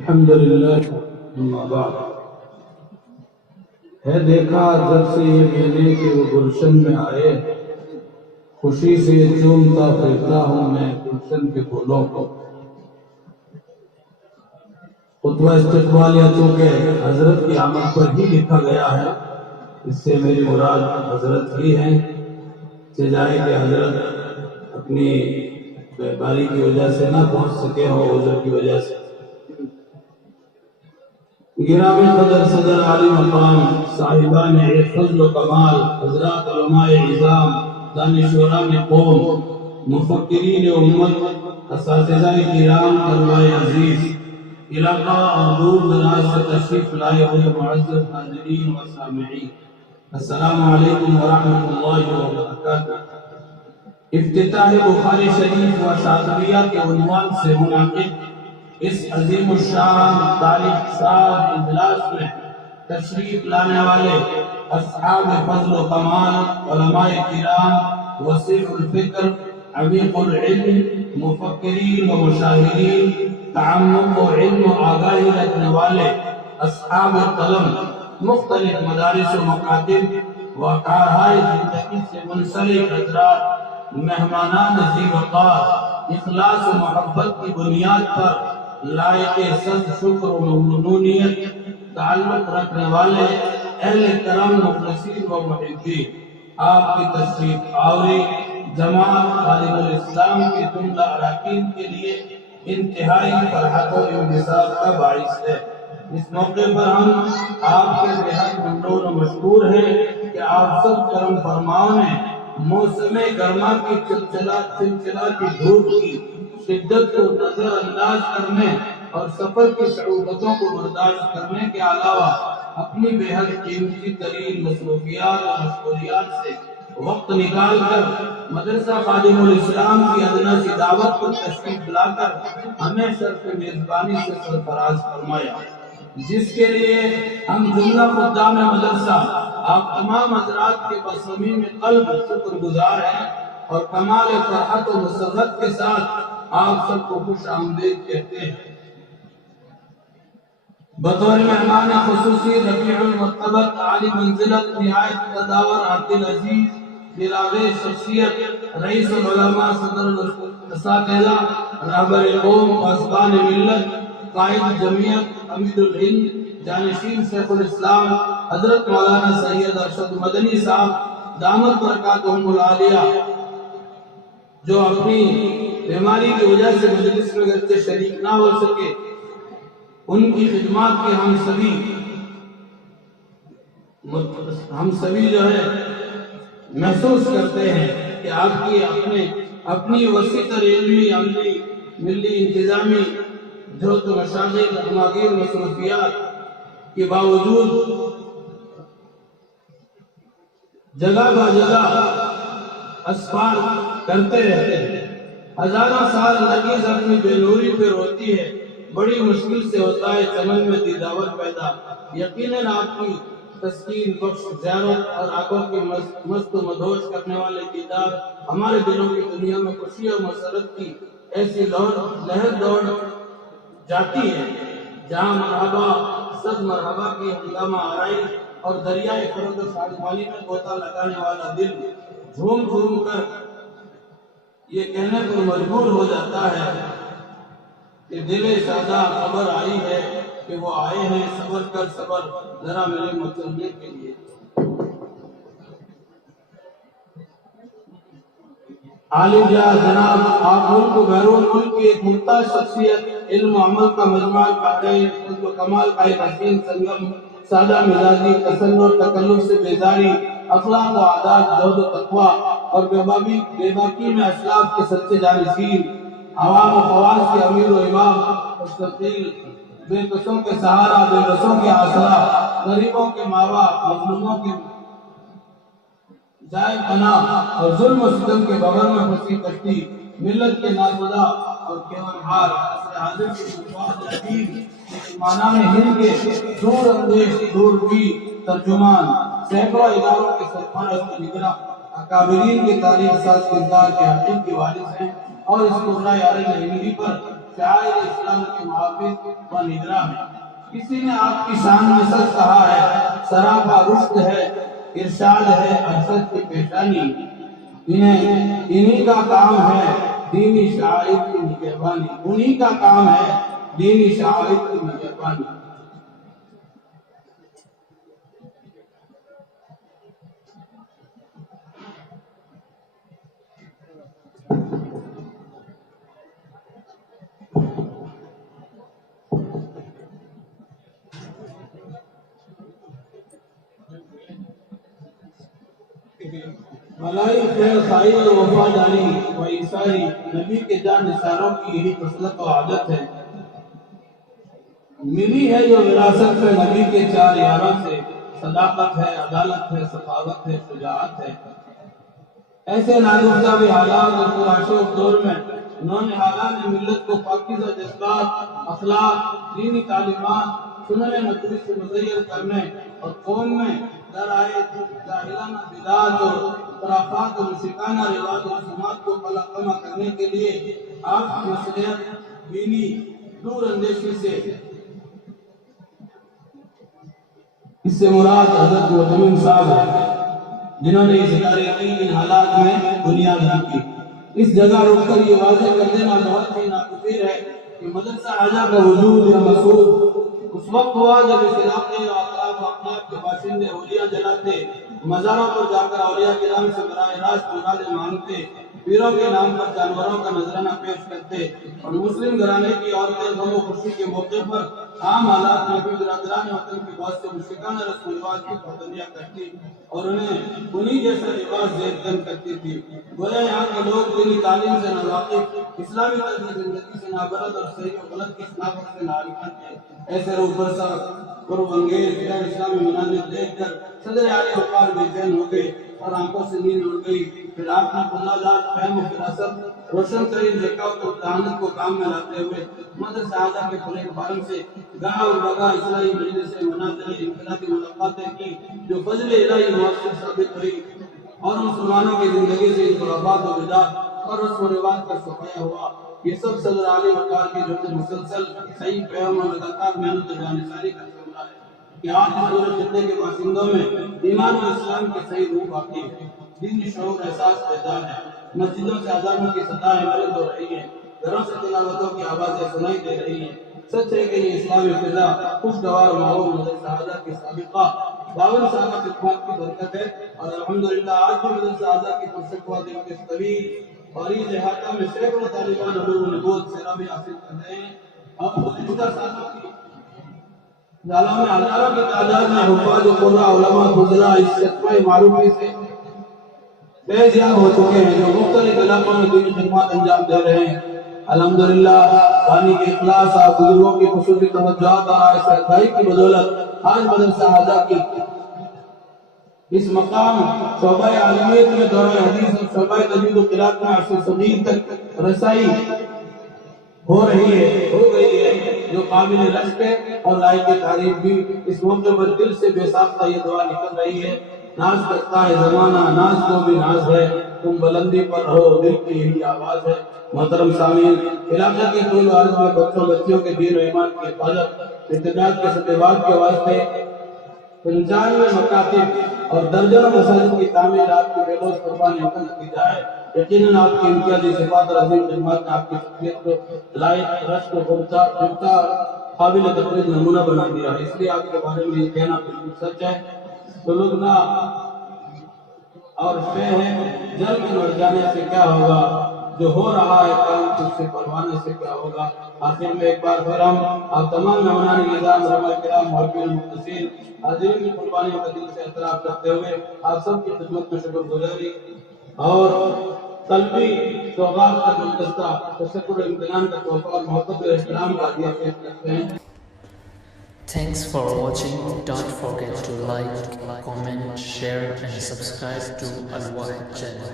الحمدللہ اما بعد ہے دیکھا جب سے یہ میں نے کہ وہ گلشن میں آئے، خوشی سے چومتا پھرتا ہوں میں گلشن کے پھولوں کو۔ خطبہ استقبالیہ چونکہ حضرت کی آمد پر ہی لکھا گیا ہے، اس سے میری مراد حضرت ہی ہیں، سے جائے کہ حضرت اپنی بیماری کی وجہ سے نہ پہنچ سکے ہوں، عذر کی وجہ سے۔ گرامی قدر صدر عالی مقام صاحبان فضل و کمال، حضرات علماء عظام، دانشوران قوم، مفکرین امت، اساتذہ کرام، طلباء عزیز، علاقہ اور دور دراز سے تشریف لائے ہوئے معزز حاضرین و سامعین، السلام علیکم ورحمۃ اللہ وبرکاتہ۔ افتتاح بخاری شریف و شاطبیہ کے عنوان سے منعقد اس عظیم الشان تاریخ ساز اجلاس میں تشریف لانے والے اصحاب فضل و کمال، علماء کرام، وسیع الفکر، عمیق العلم، مفکرین و مشاہدین، تعمق و علم و آگاہی رکھنے والے اصحاب قلم، مختلف مدارس و مکاتب و کارہائے زندگی سے منسلک حضرات، مہمانان ذی وقار، اخلاص و محبت کی بنیاد پر لائق صد شکر و ممنونیت تعلق رکھنے والے اہل کرم، مخلصین و محبین، آپ کی تشریف آوری جماعت خادم الاسلام کے جملہ اراکین کے لیے انتہائی فرحت و انبساط کا باعث ہے۔ اس موقع پر ہم آپ کے بہت ممنون و مشکور ہیں کہ آپ سب کرم فرماؤں نے موسم گرما کی چلچلا کی دھوپ کی شدت کو نظر انداز کرنے اور سفر کی صعوبتوں کو برداشت کرنے کے علاوہ اپنی بے حد قیمتی ترین مصروفیات اور مشغولیات سے وقت نکال کر مدرسہ خادم الاسلام کی ادنا سی دعوت پر تشریف لا کر ہمیں شرف میزبانی سے سرفراز فرمایا، جس کے لیے ہم جملہ خدام مدرسہ آپ تمام حضرات کے بصمیم قلب شکر گزار ہیں اور کمال فرحت و مسرت کے ساتھ آپ سب کو خوش آمدید کہتے ہیں۔ بطور مہمان خصوصی رفیع المرتبت، عالی منزلت، نہایت قداور، عبد العزیز، دلاویز شخصیت، رئیس العلماء، صدر الاساتذہ، رہبر قوم، پاسبان ملت، قائد جمعیت، امیر الہند، جانشین شیخ الاسلام حضرت مولانا سید ارشد مدنی صاحب دامت برکاتہم العالیہ، جو اپنی بیماری کی وجہ سے مجلس میں گرچہ شریک نہ ہو سکے، ان کی خدمات کے ہم سبھی جو ہے محسوس کرتے ہیں کہ آپ کی اپنی وسیع تر علمی، عملی، ملی، انتظامی جہد و مشاغل، ہماگیر مصروفیات کے باوجود جگہ با جگہ اسفار کرتے رہتے ہیں۔ ہزاروں سال نرگس اپنی بے نوری پہ روتی ہے، بڑی مشکل سے ہوتا ہے چمن میں دیداور پیدا۔ یقیناً آپ کی تسکین بخش زیارت اور آنکھوں کی مست و مدہوش کرنے والے دیدار ہمارے دلوں کی دنیا میں خوشی اور مسرت کی ایسی لہر دوڑ جاتی ہے، جہاں مرحبا صد مرحبا کی ہنگامہ آرائی اور دریائے فرد و شادمانی میں غوطہ لگانے والا دل جھوم جھوم کر یہ کہنے پر مجبور ہو جاتا ہے کہ دل سادہ خبر آئی ہے کہ وہ آئے ہیں، صبر کر صبر ذرا میرے مچلنے کے لیے۔ عالی جہاں جناب، آپ ملک و بیرون ملک کی ایک ممتاز شخصیت، علم و عمل کا مجمع، فضل و کمال کا ایک حسین سنگم، سادہ مزاجی، تصنع تکلف سے بیزاری، اخلاق و عادات، زہد و تقوی اور بے باکی میں اسلاف کے سچے جانشین، عوام و خواص کے امیر و امام، مستقل بے کسوں کے سہارا، بے بسوں کے آسرا، غریبوں کے ماوا، مظلوموں کے جائے پناہ اور ظلم و ستم کے بغل میں پھنسی کشتی، ملت کے ناخدا اور کیونہار، حاضر کے شفاعت عظیم، مسلمانان ہند کے دور اندیش، دور روی ترجمان، سینکڑوں اداروں کے سرپرست نگراں، اکابرین کے تاریخ ساز کردار کے حقیقی وارث ہیں اور اس قرآن عرض ہندی پر شاعر اسلام کے محافظ و نگراں ہیں۔ کسی نے آپ کی شان میں سچ کہا ہے، سراپا رشد ہے، ارشاد ہے ارشد کی پیشانی، انہی کا کام ہے دینی شاعر کی نگہبانی، انہی کا کام ہے دینی شاعر کی نگہبانی۔ بھلائی خیر خائی اور وفاداری و عیسائی نبی کے جان نثاروں کی یہی خصلت و عادت ہے، ملی ہے جو وراثت ہے نبی کے چار یاروں سے، صداقت ہے، عدالت ہے، سخاوت ہے، شجاعت ہے۔ ایسے ناگفتہ بھی حالات اور پرآشوب دور میں انہوں نے حالات ملت کو پاکیزہ جذبات، اخلاق، دینی تعلیمات، سنن نبوی سے مزین کرنے اور قوم میں در آئے جاہلانہ بدعات اور خرافات اور مشرکانہ رواج و رسومات کو قلع کرنے کے لیے آپ کی نصیحت، دینی دور اندیشی سے، اس سے مراد حضرت معتمم صاحب ہے جنہوں نے اس ادارے کی ان حالات میں بنیاد رکھی۔ اس جگہ رک کر یہ واضح کر دینا بہت ہی ناگزیر ہے کہ مدرسہ حاجہ کا وجود یا مسعود اس وقت ہوا جب اس علاقے اور اطراف و اقناف کے باشندے اولیاء جلاتے، مزاروں پر جا کر اولیاء کرام سے براہ راست مرادیں مانگتے، پیروں کے نام پر جانوروں کا نذرانہ پیش کرتے اور مسلم گھرانے کی عورتیں غم و خوشی کے موقع پر عام حالات میں بھی برادران وطن کی بہت سے مشرکانہ رسم و رواج کی پابندیاں کرتی اور انہیں انہی جیسا لباس زیر تن کرتی تھی۔ گویا یہاں کے لوگ دینی تعلیم سے ناواقف، اسلامی طرز زندگی سے نابلد اور صحیح و غلط کی شناخت سے ناآگاہ تھے۔ ایسے روح برسا قرب انگیز غیر اسلامی مناظر دیکھ کر صدر عالی وقار بے چین ہو گئے اور آنکھوں سے نیند اڑ گئی۔ پھر آپ نے اللہ ذات فہم و فراست روشن ترین ذکاوت اور ذہانت کو کام میں لاتے ہوئے مدرسہ حاجہ کے پلیٹ فارم سے گاہ اور بگاہ اصلاحی مجلس مناظر انفرادی ملاقاتیں کی جو فضل الہی مؤثر ثابت ہوئی اور مسلمانوں کی زندگی سے انقلابات و بدعات اور رسم و رواج کا سفیہ ہوا۔ یہ سب صدر عالی وقار کی جو کہ مسلسل صحیح فہم اور لگاتار محنت و جانشاری کا ثمرہ ہے کہ آج اس پورے خطے کے باشندوں میں ایمان و اسلام کی صحیح روح باقی ہے، دینی شعور احساس بیدار ہے، مسجدوں سے اذانوں کی صدائیں بلند ہو رہی ہیں، گھروں سے تلاوتوں کی آوازیں سنائی دے رہی ہیں۔ سچ ہے کہ یہ اسلامی فضا، خوشگوار ماحول مدرسہ حاجہ کی سابقہ 52 سالہ خدمات کی برکت ہے اور الحمدللہ آج بھی مدرسہ حاجہ کی پرشکوہ دن کے طویل اور اس احاطہ میں سینکڑوں طالبان علوم نبوت سیرابی حاصل کر رہے ہیں اور گزشتہ سالوں میں ہزاروں کی تعداد میں حفاظ قرآن علماء فضلاء اس شکوہ معروفی سے بیزیاب ہو چکے ہیں جو مختلف علاقوں میں دینی خدمات انجام دے رہے ہیں۔ الحمدللہ بانی کے اخلاص اور بزرگوں کی خصوصی توجہات اور ایسے ادائی کی بدولت آج مدرسہ حاجہ کی اس مقام شعبہ عالمیت میں دورہ حدیث اور شعبہ تجوید و قرات میں عرصہ صغیر تک رسائی ہو رہی ہے، ہو گئی ہے، جو قابل رشک ہے اور لائق تعریف بھی۔ اس موقع پر دل سے بے ساختہ یہ دعا نکل رہی ہے، ناز کرتا ہے زمانہ، ناز کو بھی ناز ہے، تم بلندی پر رہو، دل کی یہی آواز ہے۔ محترم سامعین، علاقہ کے طول و عرض میں بچوں بچیوں کے دین و ایمان کی حفاظت، ارتداد کے ستیوات کے واسطے 95 مکاتب اور درجنوں مساجد کی تعمیرات کی بے لوث قربانی کا نتیجہ ہے۔ یقیناً آپ کی امتیازی صفات اور عظیم خدمات نے آپ کی شخصیت کو لائق، رشک و خبتا قابل تقلید نمونہ بنا دیا ہے، اس لیے آپ کے بارے میں یہ کہنا بالکل سچ ہے۔ سلوکنا اور شے ہے، جل کے مر جانے سے کیا ہوگا، جو ہو رہا ہے کام اس سے پروانے سے کیا ہوگا۔ آخر میں ایک بار پھر ہم آپ تمام مہمانان نظام، علماء کرام، محبین، مختصین، حاضرین کی قربانیوں کا دل سے اعتراف کرتے ہوئے آپ سب کی خدمت میں شکر گزاری اور قلبی سوغات کا گلدستہ تشکر و امتنان کا تحفہ اور محبت و احترام کا عطیہ پیش کرتے ہیں۔ Thanks for watching. Don't forget to like, comment, share and subscribe to Al Wahid channel.